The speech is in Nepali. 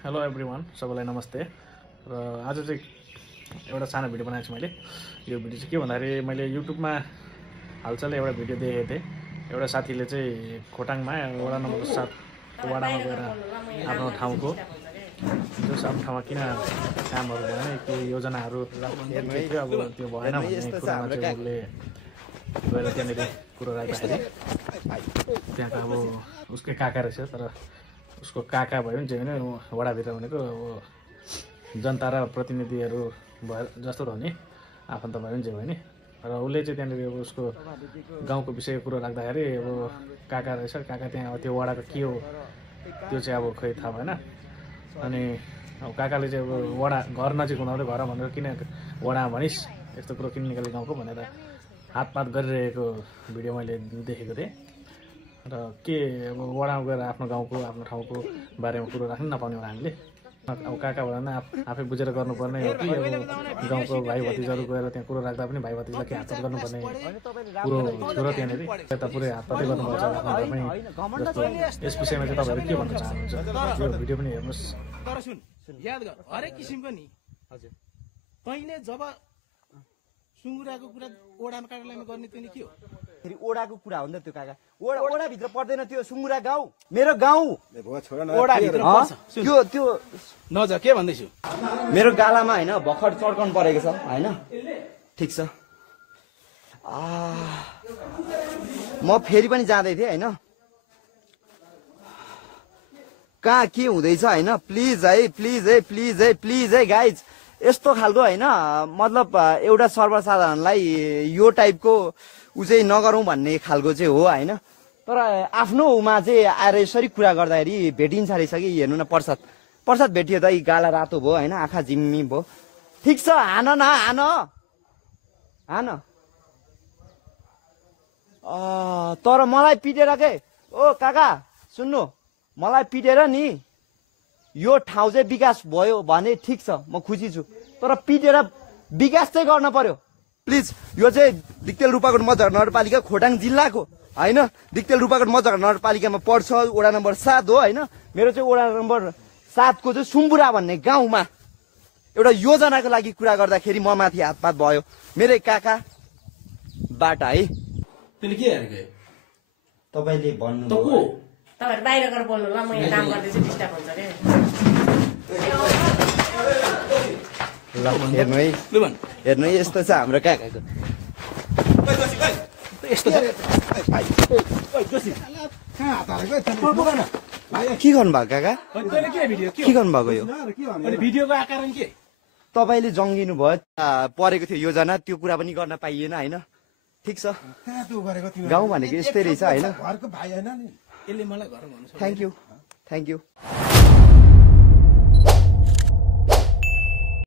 हेलो एभ्रिवान, सबैलाई नमस्ते। र आज चाहिँ एउटा सानो भिडियो बनाएको छु मैले। यो भिडियो चाहिँ के भन्दाखेरि मैले युट्युबमा हालचाल एउटा भिडियो देखेको थिएँ। एउटा साथीले चाहिँ खोटाङमा वडा नम्बर 7 वडामा गएर आफ्नो ठाउँको जो आफ्नो ठाउँमा किन कामहरू भएन, के योजनाहरू हेर्दै थियो, अब त्यो भएन भन्ने कुरामा चाहिँ उसले गएर त्यहाँनिर कुरो राख्दाखेरि त्यहाँको अब उसकै काका रहेछ। तर उसको काका भयो भने चाहिँ होइन, वडाभित्र भनेको अब जनता र प्रतिनिधिहरू भयो जस्तो त हो नि, आफन्त भयो भने चाहिँ भयो नि। र उसले चाहिँ त्यहाँनिर अब उसको गाउँको विषयको कुरो राख्दाखेरि अब काका रहेछ, काका त्यहाँ अब त्यो वडाको के हो त्यो चाहिँ अब खै थाहा भएन। अनि अब काकाले चाहिँ अब वडा घर नजिक हुँदाहुँदै घर भनेर किन वडामा भनिस्, यस्तो कुरो किन निकाले गाउँको भनेर हातपात गरिरहेको भिडियो मैले देखेको थिएँ। र के अब वडामा गएर आफ्नो गाउँको आफ्नो ठाउँको बारेमा कुरो राख्न नपाउने हो हामीले। अब काका भएन आफै बुझेर गर्नुपर्ने हो कि अब गाउँको भाइ भतिजाहरू गएर त्यहाँ कुरो राख्दा पनि भाइ भतिजालाई के हातपात गर्नुपर्ने कुरो थियो र त्यहाँनिर यता पुरै हातपातै गर्नुपर्छ आफ्नो घरमै जस्तो। यस विषयमा चाहिँ तपाईँहरू के भन्न चाहनुहुन्छ, त्यो भिडियो पनि हेर्नुहोस्। तर सुन, याद गर हरेक किसिमको नि हजुर तैँले जब सुँगुराको कुरा ओडामा कार्यालयमा गर्ने त्यो नि के हो फेरि ओडाको कुरा हो नि त त्यो काका। ओडा भित्र पर्दैन त्यो सुँगुरा गाउँ, मेरो गाउँ ओडा भित्र पर्छ। त्यो त्यो नजा के भन्दैछु, मेरो गालामा होइन भर्खर चर्कन परेको छ होइन, ठिक छ। म फेरि पनि जाँदै थिएँ होइन, कहाँ के हुँदैछ होइन, प्लिज है प्लिज है प्लिज है प्लिज है गाइज। यस्तो खालको होइन, मतलब एउटा सर्वसाधारणलाई यो टाइपको ऊ चाहिँ नगरौँ भन्ने खालको चाहिँ हो होइन। तर आफ्नो उमा चाहिँ आएर यसरी कुरा गर्दाखेरि भेटिन्छ रहेछ कि। हेर्नु न, प्रसाद प्रसाद भेटियो त, गाला रातो भयो होइन, आँखा जिम्मी भयो। ठिक छ, हान न हान हान। तर मलाई पिटेर के ओ काका सुन्नु, मलाई पिटेर नि यो ठाउँ चाहिँ विकास भयो भने ठिक छ, म खुसी छु। तर पिटेर विकास चाहिँ गर्न पर्यो प्लिज। यो चाहिँ दिक्तेल रूपाकोट मजहर नगरपालिका खोटाङ जिल्लाको होइन, दिक्तेल रूपाकोट मजहर नगरपालिकामा पर्छ, वडा नम्बर 7 हो होइन। मेरो चाहिँ वडा नम्बर 7 को चाहिँ सुम्बुरा भन्ने गाउँमा एउटा योजनाको लागि कुरा गर्दाखेरि म माथि हातपात भयो मेरै काकाबाट है। त्यसले के हेरेको तपाईँले भन्नु तपाईहरु बाहिर गएर बोल्नु ल, म यहाँ काम गर्दै छु, डिस्टर्ब हुन्छ के। हेर्नु है, हेर्नु है, यस्तो छ हाम्रो काकाको यस्तो के गर्नुभएको काका, तैँले के भिडियो के गर्नुभएको यो अनि भिडियोको आकार के तपाईँले जङ्गिनु भयो, परेको थियो योजना, त्यो कुरा पनि गर्न पाइएन होइन। ठिक छ, गाउँ भनेको यस्तै रहेछ होइन। यसले मलाई घर भन्नु थ्याङ्क यू।